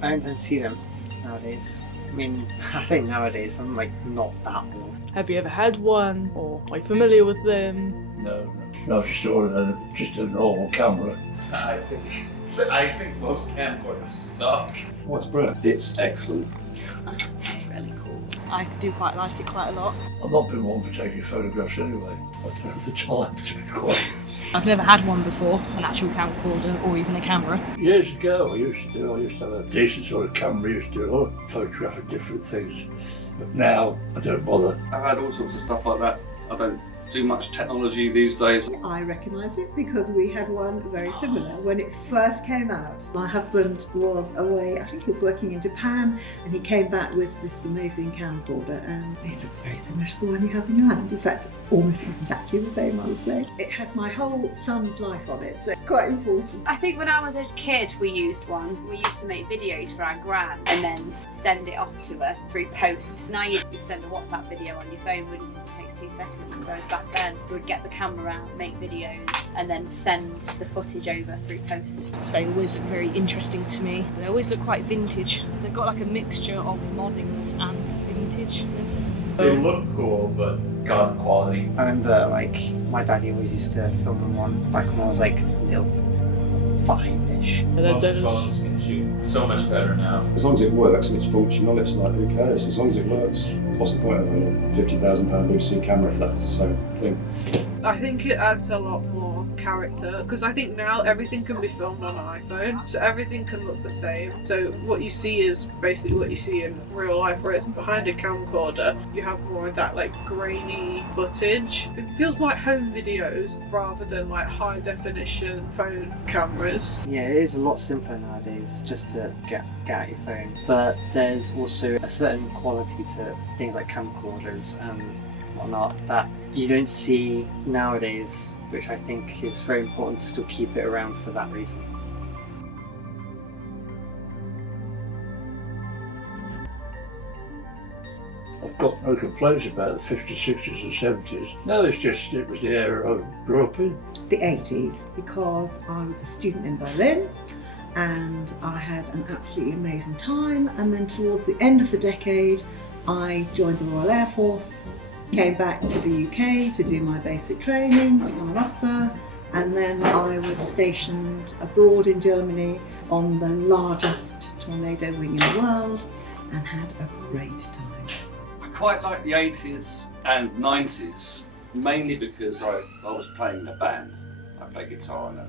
I don't tend to see them nowadays. I mean, I say nowadays, I'm like not that old. Have you ever had one, or are you familiar with them? No, no story than just a normal camera. I think most camcorders suck. Oh, it's brilliant. It's excellent. It's really cool. I do quite like it quite a lot. I've not been one for taking photographs anyway. I don't have the time to be quite. I've never had one before, an actual camcorder or even a camera. Years ago, I used to have a decent sort of camera. I used to do a photograph of different things. But now, I don't bother. I've had all sorts of stuff like that. I don't do much technology these days. I recognise it because we had one very similar when it first came out. My husband was away, I think he was working in Japan, and he came back with this amazing camcorder, and it looks very similar to the one you have in your hand. In fact, almost exactly the same, I would say. It has my whole son's life on it, so it's quite important. I think when I was a kid we used one. We used to make videos for our gran and then send it off to her through post. Now you'd send a WhatsApp video on your phone, wouldn't you? It takes 2 seconds, whereas back then we would get the camera out, make videos and then send the footage over through post. They always look very interesting to me. They always look quite vintage. They've got like a mixture of moddiness and vintageness. They look cool, but god quality. I remember like my daddy always used to film on one back when I was like little 5-ish. Most phones can shoot so much better now. As long as it works and it's functional, it's like, who cares? As long as it works. What's the point of a £50,000 Lucy camera if that's the same thing? I think it adds a lot more character, because I think now everything can be filmed on an iPhone, so everything can look the same. So what you see is basically what you see in real life, whereas behind a camcorder you have more of that like grainy footage. It feels more like home videos rather than like high definition phone cameras. Yeah, it is a lot simpler nowadays just to get out your phone, but there's also a certain quality to things like camcorders and whatnot that you don't see nowadays, which I think is very important to still keep it around for that reason. I've got no complaints about the 50s, 60s and 70s. No, it was the era I grew up in. The 80s, because I was a student in Berlin and I had an absolutely amazing time, and then towards the end of the decade I joined the Royal Air Force, came back to the UK to do my basic training, become an officer, and then I was stationed abroad in Germany on the largest tornado wing in the world and had a great time. I quite like the 80s and 90s, mainly because I was playing in a band. I played guitar in a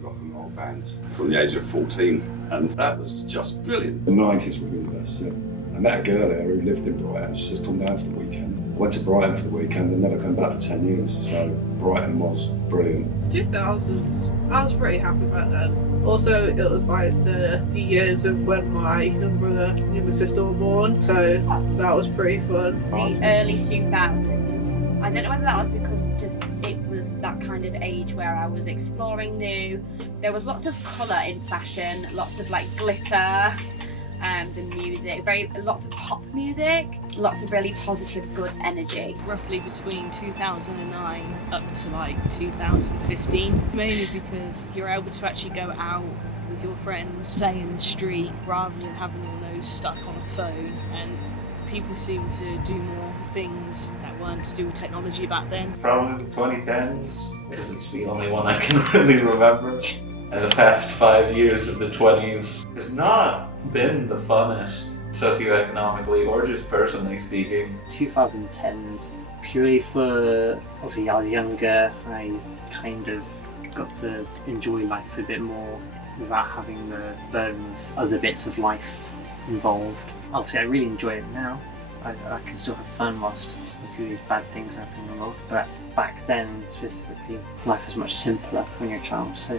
rock and roll band from the age of 14, and that was just brilliant. The 90s were the best, yeah. I met a girl here who lived in Brighton. She's just come down for the weekend. I went to Brighton for the weekend and never come back for 10 years, so Brighton was brilliant. 2000s, I was pretty happy back then. Also, it was like the years of when my younger brother and younger sister were born, so that was pretty fun. The early 2000s. I don't know whether that was because just it was that kind of age where I was exploring new. There was lots of colour in fashion, lots of like glitter. The music, lots of pop music, lots of really positive, good energy. Roughly between 2009 up to like 2015, mainly because you're able to actually go out with your friends, play in the street, rather than having your nose stuck on a phone, and people seem to do more things that weren't to do with technology back then. Probably the 2010s, because it's the only one I can really remember. And the past 5 years of the 20s has not been the funnest, socioeconomically or just personally speaking. 2010s, purely for, obviously I was younger, I kind of got to enjoy life a bit more without having the burden of other bits of life involved. Obviously I really enjoy it now. I can still have fun whilst these bad things happen in the world, but back then specifically, life was much simpler when you're a child. So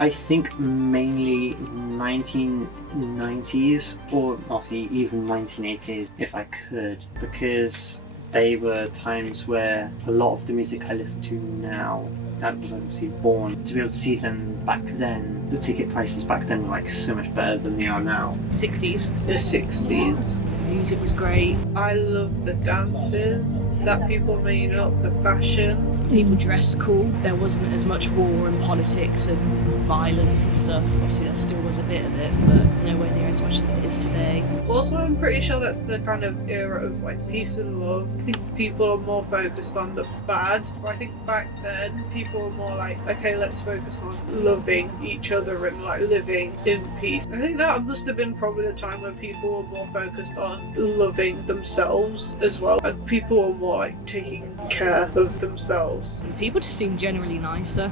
I think mainly 1990s or obviously even 1980s if I could, because they were times where a lot of the music I listen to now that was obviously born, to be able to see them back then, the ticket prices back then were like so much better than they are now. 60s. The 60s. music was great. I love the dances that people made up, the fashion. People dressed cool. There wasn't as much war and politics and violence and stuff. Obviously there still was a bit of it, but nowhere near as much as it is today. Also, I'm pretty sure that's the kind of era of like peace and love. I think people are more focused on the bad. I think back then people were more like, okay, let's focus on loving each other and like living in peace. I think that must have been probably the time when people were more focused on loving themselves as well, and people were more like taking care of themselves. And people just seem generally nicer.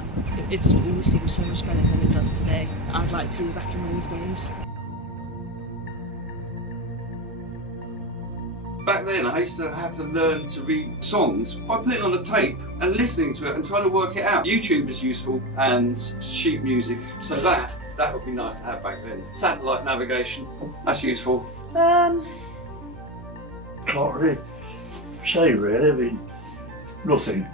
It just always seems so much better than it does today. I'd like to be back in those days. Back then, I used to have to learn to read songs by putting on a tape and listening to it and trying to work it out. YouTube is useful and sheet music, so that would be nice to have back then. Satellite navigation, that's useful. Can't really say really. I mean, nothing.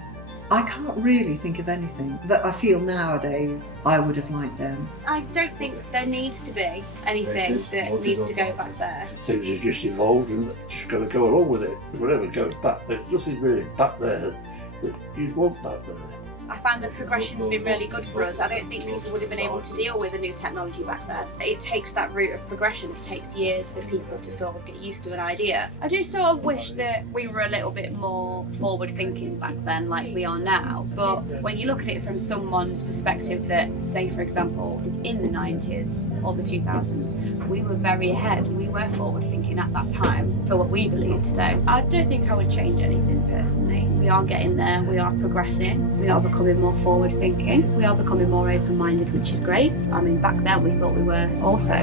I can't really think of anything that I feel nowadays I would have liked then. I don't think there needs to be anything that needs to go back there. Things have just evolved and just got to go along with it. Whatever goes back, there's nothing really back there that you'd want back there. I find the progression's been really good for us. I don't think people would have been able to deal with the new technology back then. It takes that route of progression. It takes years for people to sort of get used to an idea. I do sort of wish that we were a little bit more forward thinking back then like we are now. But when you look at it from someone's perspective that, say for example, is in the 90s or the 2000s, we were very ahead. We were forward thinking at that time for what we believed. So I don't think I would change anything personally. We are getting there. We are progressing. We are becoming more forward thinking. We are becoming more open-minded, which is great. I mean, back then we thought we were also.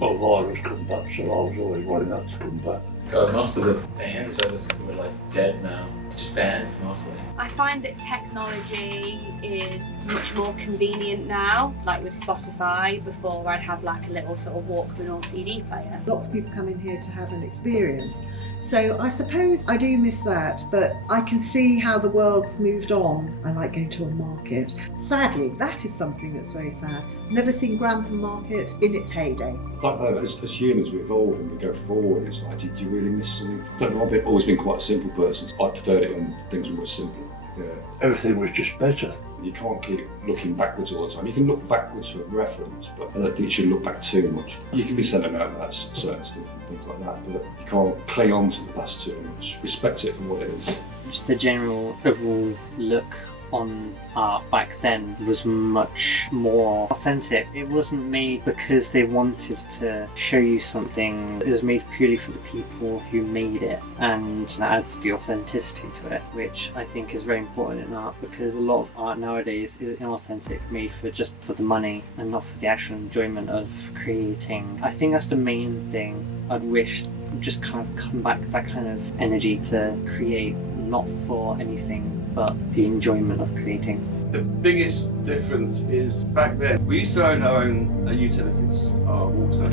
Well, Vira's come back, so I was always wanting that to come back. God, most of the bands I listen to are like dead now. Just bands mostly. I find that technology is much more convenient now, like with Spotify. Before I'd have like a little sort of Walkman or CD player. Lots of people come in here to have an experience. So I suppose I do miss that, but I can see how the world's moved on. I like going to a market. Sadly, that is something that's very sad. Never seen Grantham Market in its heyday. I don't know, as humans we evolve and we go forward, it's like, did you really miss something? I don't know, I've always been quite a simple person. I preferred it when things were simple. Yeah. Everything was just better. You can't keep looking backwards all the time. You can look backwards for reference, but I don't think you should look back too much. You can be sentimental about certain stuff and things like that, but you can't cling on to the past too much. Respect it for what it is. Just the general overall look on art back then was much more authentic. It wasn't made because they wanted to show you something. It was made purely for the people who made it, and that adds the authenticity to it, which I think is very important in art, because a lot of art nowadays is inauthentic, made for just for the money and not for the actual enjoyment of creating. I think that's the main thing. I'd wish just kind of come back, that kind of energy to create, not for anything but the enjoyment of creating. The biggest difference is back then we used to own our own utilities, our water,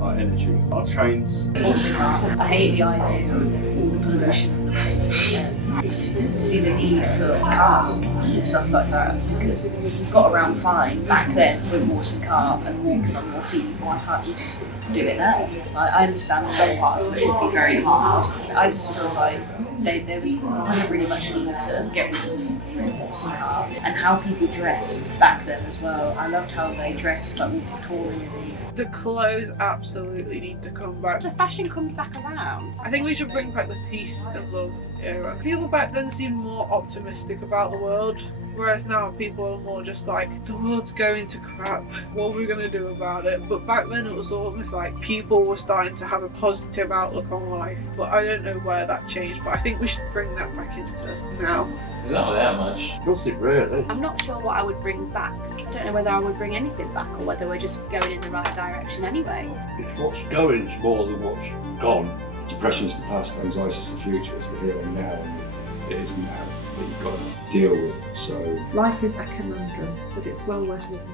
our energy, our trains. Also, I hate the idea of all the pollution at the moment. I just didn't see the need for cars and stuff like that, because you got around fine back then with a horse and cart and walking on your feet. Why can't you just do it now? I understand some parts of it would be very hard. I just feel like there wasn't really much need to get rid of horse and cart, and how people dressed back then as well. I loved how they dressed, like Victorian-y. The clothes absolutely need to come back. The fashion comes back around. I think we should bring back the peace and love era. People back then seemed more optimistic about the world, whereas now people are more just like, the world's going to crap, what are we going to do about it? But back then it was almost like people were starting to have a positive outlook on life, but I don't know where that changed, but I think we should bring that back into now. There's not that much. Nothing really. I'm not sure what I would bring back. I don't know whether I would bring anything back or whether we're just going in the right direction anyway. It's what's going is more than what's gone. Depression's the past, anxiety's the future, it's the here and now, and it is now that you've got to deal with. So Life is a conundrum, but it's well worth living.